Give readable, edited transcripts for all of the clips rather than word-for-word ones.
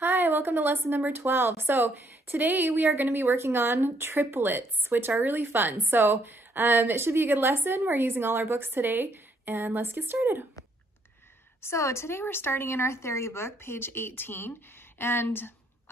Hi, welcome to lesson number 12. So today we are going to be working on triplets, which are really fun. So it should be a good lesson. We're using all our books today, and let's get started. So today we're starting in our theory book, page 18, and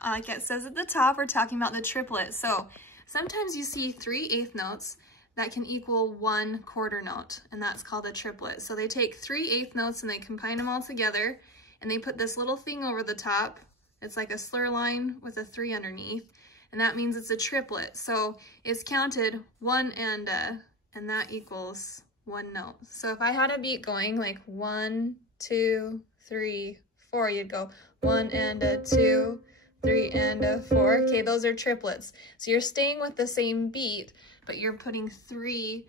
like it says at the top, we're talking about the triplets. So sometimes you see 3/8 notes that can equal 1/4 note, and that's called a triplet. So they take 3/8 notes and they combine them all together, and they put this little thing over the top. It's like a slur line with a 3 underneath, and that means it's a triplet. So it's counted 1 and that equals 1 note. So if I had a beat going like 1, 2, 3, 4, you'd go 1 and 2, 3 and 4. Okay, those are triplets. So you're staying with the same beat, but you're putting 3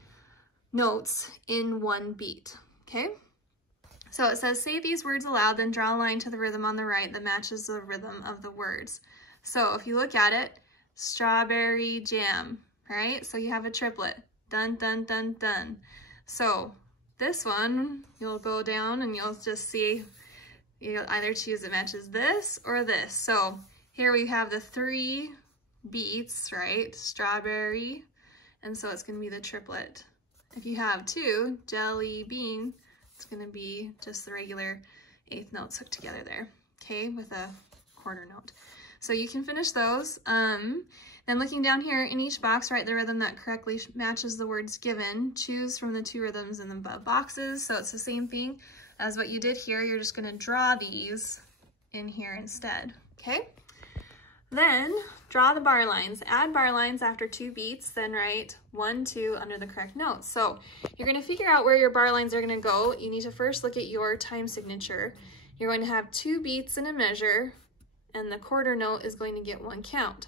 notes in one beat, okay? So it says, say these words aloud, then draw a line to the rhythm on the right that matches the rhythm of the words. So if you look at it, strawberry jam, right? So you have a triplet, dun, dun, dun, dun. So this one, you'll go down and you'll just see, you'll either choose it matches this or this. So here we have the 3 beats, right? Strawberry, and so it's gonna be the triplet. If you have 2, jelly bean, it's going to be just the regular 8th notes hooked together there, okay, with a 1/4 note. So you can finish those. Then looking down here, in each box, write the rhythm that correctly matches the words given. Choose from the 2 rhythms in the above boxes. So it's the same thing as what you did here. You're just going to draw these in here instead, okay? Then draw the bar lines. Add bar lines after 2 beats, then write 1, 2 under the correct notes. So you're going to figure out where your bar lines are going to go. You need to first look at your time signature. You're going to have 2 beats in a measure, and the 1/4 note is going to get 1 count.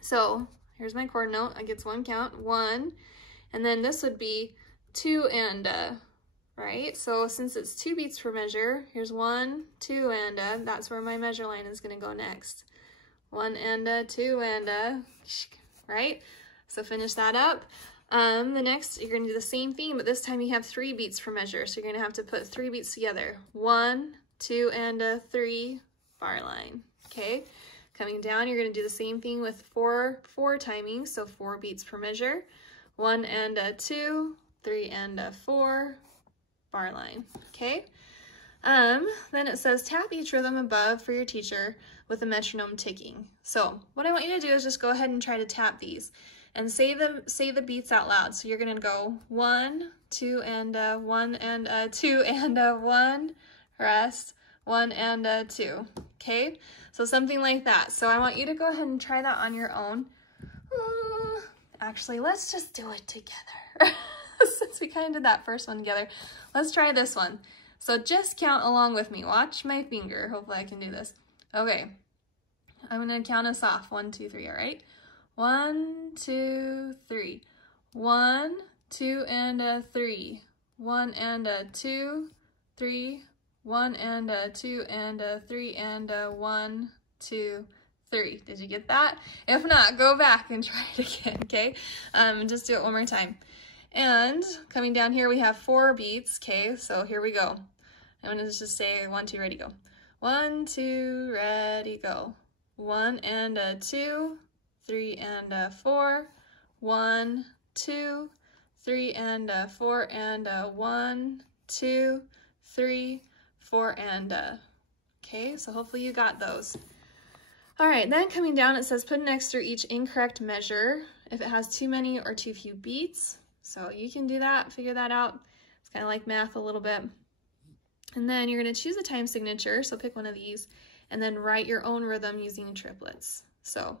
So here's my 1/4 note. It gets 1 count, 1, and then this would be 2 and right? So since it's 2 beats per measure, here's 1, 2 and that's where my measure line is going to go next. 1 and 2 and right? So finish that up. The next, you're going to do the same thing, but this time you have 3 beats per measure. So you're going to have to put 3 beats together. 1, 2 and 3, bar line. Okay. Coming down, you're going to do the same thing with 4 timing. So 4 beats per measure. 1 and 2, 3 and 4, bar line. Okay. Then it says tap each rhythm above for your teacher with a metronome ticking. So what I want you to do is just go ahead and try to tap these and say the beats out loud. So you're gonna go 1, 2 and 1 and 2 and 1, rest, 1 and 2. Okay, so something like that. So I want you to go ahead and try that on your own. Actually, let's just do it together. Since we kind of did that first one together, let's try this one. So just count along with me. Watch my finger. Hopefully I can do this. Okay. I'm going to count us off. 1, 2, 3. All right. 1, 2, 3. 1, 2 and 3. 1 and 2, 3. 1 and 2 and 3 and 1, 2, 3. Did you get that? If not, go back and try it again. Okay. Just do it one more time. And coming down here, we have 4 beats. Okay, so here we go. I'm gonna just say 1, 2, ready, go. 1, 2, ready, go. 1 and 2, 3 and 4. 1, 2, 3 and 4 and 1, 2, 3, 4 and okay, so hopefully you got those. All right, then coming down, it says put an X through each incorrect measure if it has too many or too few beats. So you can do that, figure that out. It's kind of like math a little bit. And then you're going to choose a time signature, so pick one of these, and then write your own rhythm using triplets. So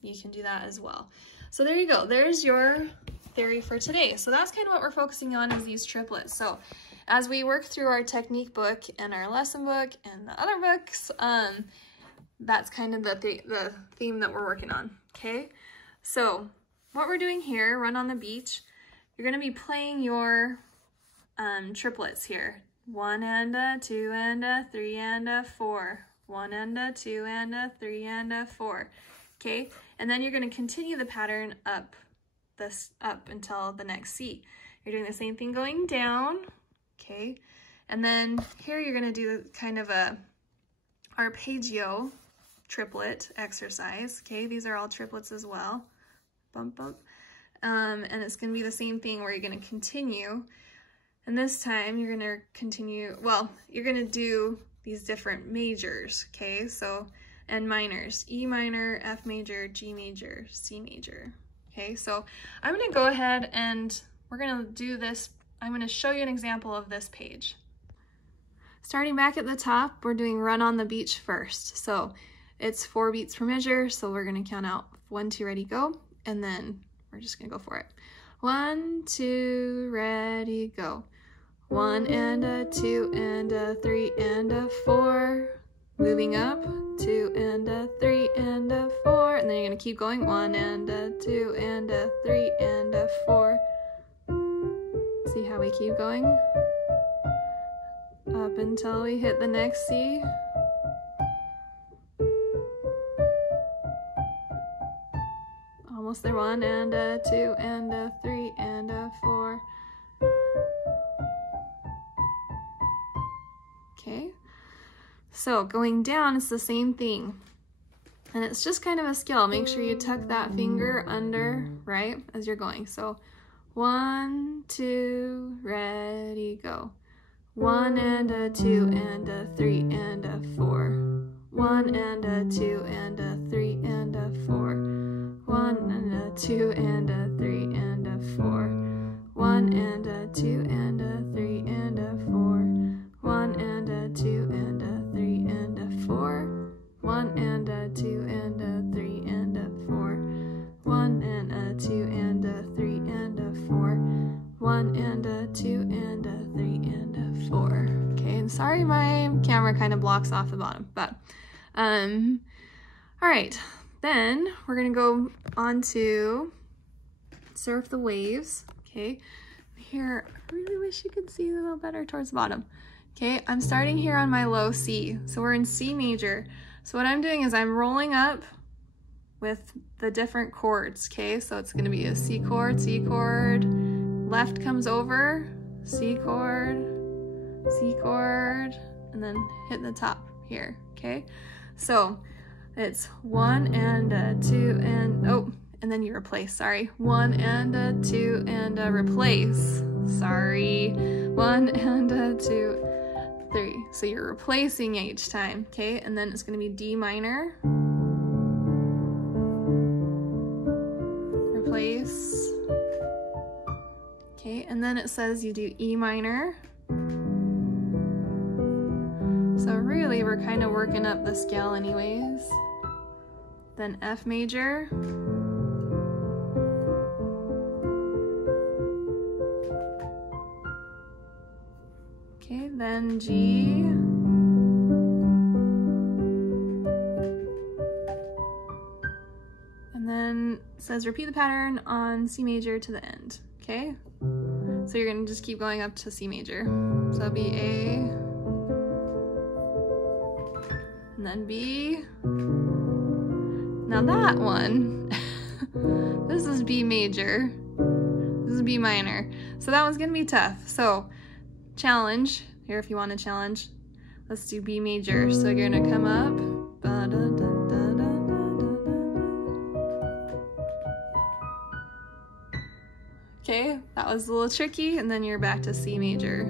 you can do that as well. So there you go. There's your theory for today. So that's kind of what we're focusing on, is these triplets. So as we work through our technique book and our lesson book and the other books, that's kind of the theme that we're working on, okay? So what we're doing here, Run on the Beach, you're going to be playing your triplets here. 1 and 2 and 3 and 4. 1 and 2 and 3 and 4. Okay, and then you're going to continue the pattern up until the next C. You're doing the same thing going down. Okay, and then here you're going to do kind of a arpeggio triplet exercise. Okay, these are all triplets as well. Bump, bump. And it's going to be the same thing where you're going to continue. And this time you're going to continue, well, you're going to do these different majors, okay? So, and minors, E minor, F major, G major, C major, okay? So I'm going to go ahead and we're going to do this. I'm going to show you an example of this page. Starting back at the top, we're doing Run on the Beach first. So it's 4 beats per measure. So we're going to count out 1, 2, ready, go. And then we're just going to go for it. 1, 2, ready, go. 1 and a 2 and a 3 and a 4. Moving up, 2 and a 3 and a 4. And then you're going to keep going. 1 and a 2 and a 3 and a 4. See how we keep going? Up until we hit the next C. Almost there. 1 and a 2 and a 3 and a 4. Okay, so going down, it's the same thing. And it's just kind of a skill. Make sure you tuck that finger under, right, as you're going. So 1, 2, ready, go. 1 and a 2 and a 3 and a 4. 1 and a 2 and a 3 and a 4. 1 and a 2 and a 3 and a 4. 1 and a 2 and a 3 and a 4. 1 and a 2 and a 3 and a 4. 1 and a 2 and a 3 and a 4. 1 and a 2 and a 3 and a 4. 1 and a 2 and a 3 and a 4. Okay, and sorry my camera kind of blocks off the bottom, but all right, then we're gonna go on to Surf the Waves. Okay, here I really wish you could see a little better towards the bottom. Okay, I'm starting here on my low C, so we're in C major. So what I'm doing is I'm rolling up with the different chords, okay? So it's gonna be a C chord, left comes over, C chord, and then hit the top here, okay? So it's 1 and a 2 and, oh, and then you replace, sorry. 1 and a 2 and a replace, sorry. 1 and a 2, 3. So you're replacing each time, okay? And then it's gonna be D minor. Replace. Okay, and then it says you do E minor. So really we're kind of working up the scale anyways. Then F major. Okay, then G. And then it says repeat the pattern on C major to the end, okay? So you're gonna just keep going up to C major. So that'll be A, and then B. Now that one, this is B major, this is B minor. So that one's gonna be tough. So challenge, here if you want to challenge, let's do B major. So you're gonna come up, okay, that was a little tricky, and then you're back to C major.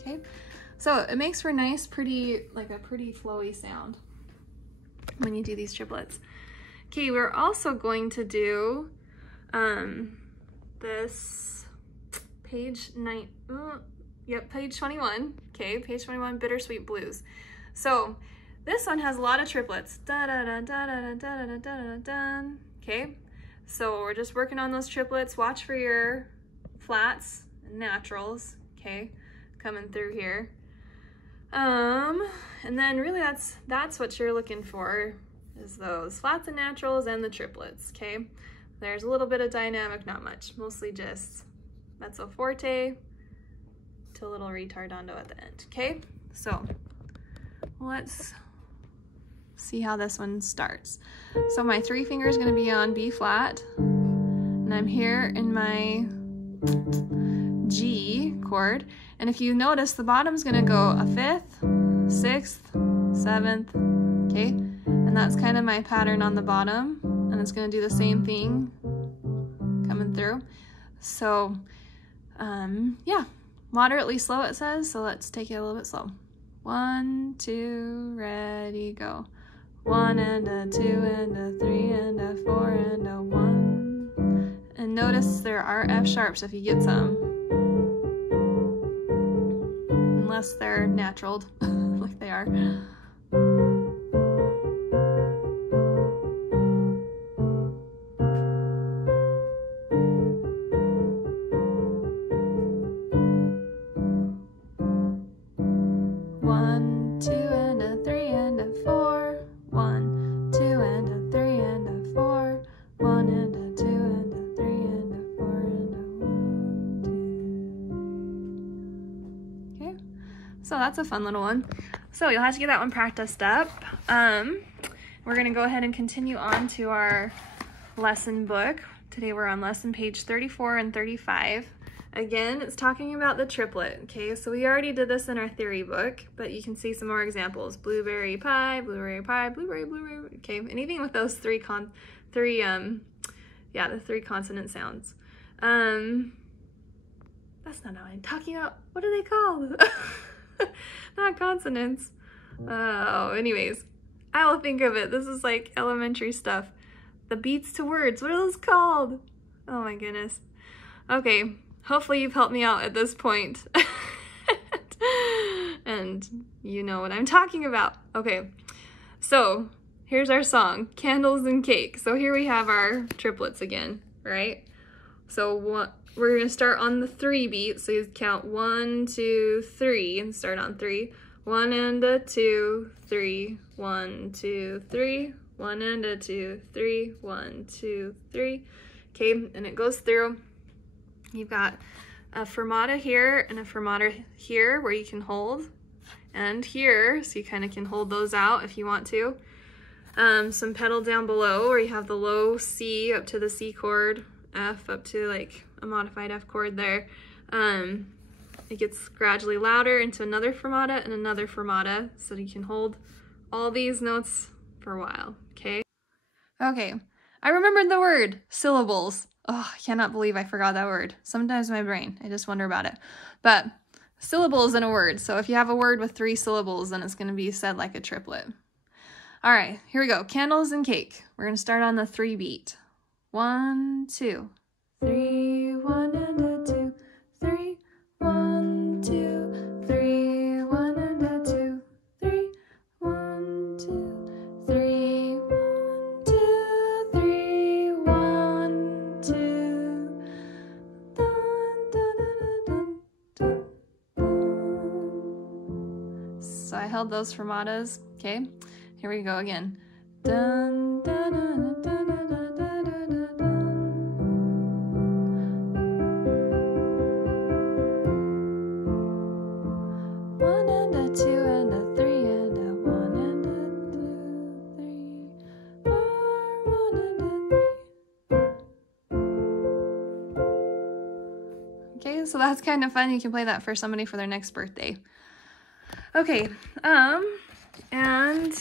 Okay, so it makes for nice, pretty, like a pretty flowy sound when you do these triplets. Okay, we're also going to do this page 21. Okay, page 21, Bittersweet Blues. So this one has a lot of triplets. Da da da da da da da da da da. Okay, so we're just working on those triplets. Watch for your flats and naturals. Okay, coming through here. And then really that's what you're looking for, is those flats and naturals and the triplets. Okay, there's a little bit of dynamic, not much, mostly just mezzo forte to a little retardando at the end. Okay, so let's see how this one starts. So my 3 finger is going to be on B flat, and I'm here in my G chord, And if you notice, the bottom's gonna go a 5th, 6th, 7th, okay? And that's kind of my pattern on the bottom, and it's gonna do the same thing coming through. So, yeah, moderately slow it says, so let's take it a little bit slow. 1, 2, ready, go. 1 and a 2 and a 3 and a 4 and a 1. And notice there are F sharps if you get some. Unless they're naturaled, like they are. So that's a fun little one. So you'll have to get that one practiced up. We're gonna go ahead and continue on to our lesson book. Today we're on lesson page 34 and 35. Again, it's talking about the triplet, okay? So we already did this in our theory book, but you can see some more examples. Blueberry pie, blueberry pie, blueberry, blueberry, okay? Anything with those the three consonant sounds. That's not how I'm talking about. What are they called? Not consonants. Oh, anyways, I will think of it. This is like elementary stuff. The beats to words, what are those called? Oh my goodness. Okay, hopefully you've helped me out at this point. And you know what I'm talking about. Okay, so here's our song, Candles and Cake. So here we have our triplets again, right? So we're gonna start on the 3 beat, so you count 1, 2, 3, and start on 3. 1 and a 2, 3, 1, 2, 3, 1 and a 2, 3, 1, 2, 3. Okay, and it goes through. You've got a fermata here and a fermata here where you can hold, and here, so you kind of can hold those out if you want to. Some pedal down below where you have the low C up to the C chord, F up to like a modified F chord there. It gets gradually louder into another fermata and another fermata, so you can hold all these notes for a while, okay? Okay, I remembered the word, syllables. Oh, I cannot believe I forgot that word. Sometimes my brain, I just wonder about it. But syllables in a word, so if you have a word with 3 syllables, then it's gonna be said like a triplet. All right, here we go, candles and cake. We're gonna start on the 3 beat. 1, 2, 3, 1 and a 2, 3, 1, 2, 3, 1 and a 2, 3, 1, 2, 3, 1, 2, 3, 1, 2. Dun, dun, dun, dun, dun. So I held those fermatas, okay? Here we go again. Dun, dun, dun, dun, dun, dun. Okay, so that's kind of fun. You can play that for somebody for their next birthday. Okay, and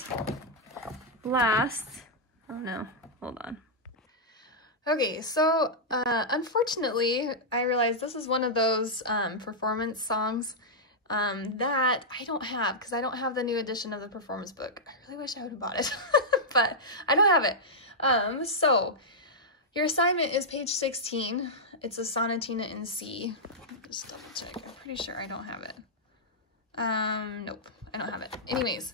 last, oh no, hold on. Okay, so unfortunately, I realized this is one of those performance songs that I don't have, because I don't have the new edition of the performance book. I really wish I would have bought it, but I don't have it. So your assignment is page 16. It's a sonatina in C. Just double check. I'm pretty sure I don't have it. Nope, I don't have it. Anyways,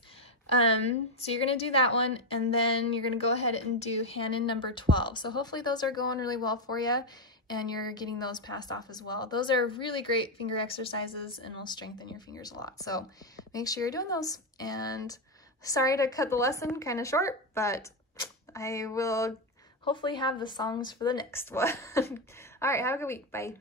so you're gonna do that one, and then you're gonna go ahead and do Hanon number 12. So hopefully those are going really well for you, and you're getting those passed off as well. Those are really great finger exercises and will strengthen your fingers a lot. So make sure you're doing those. And sorry to cut the lesson kind of short, but I will hopefully have the songs for the next one. All right, have a good week. Bye.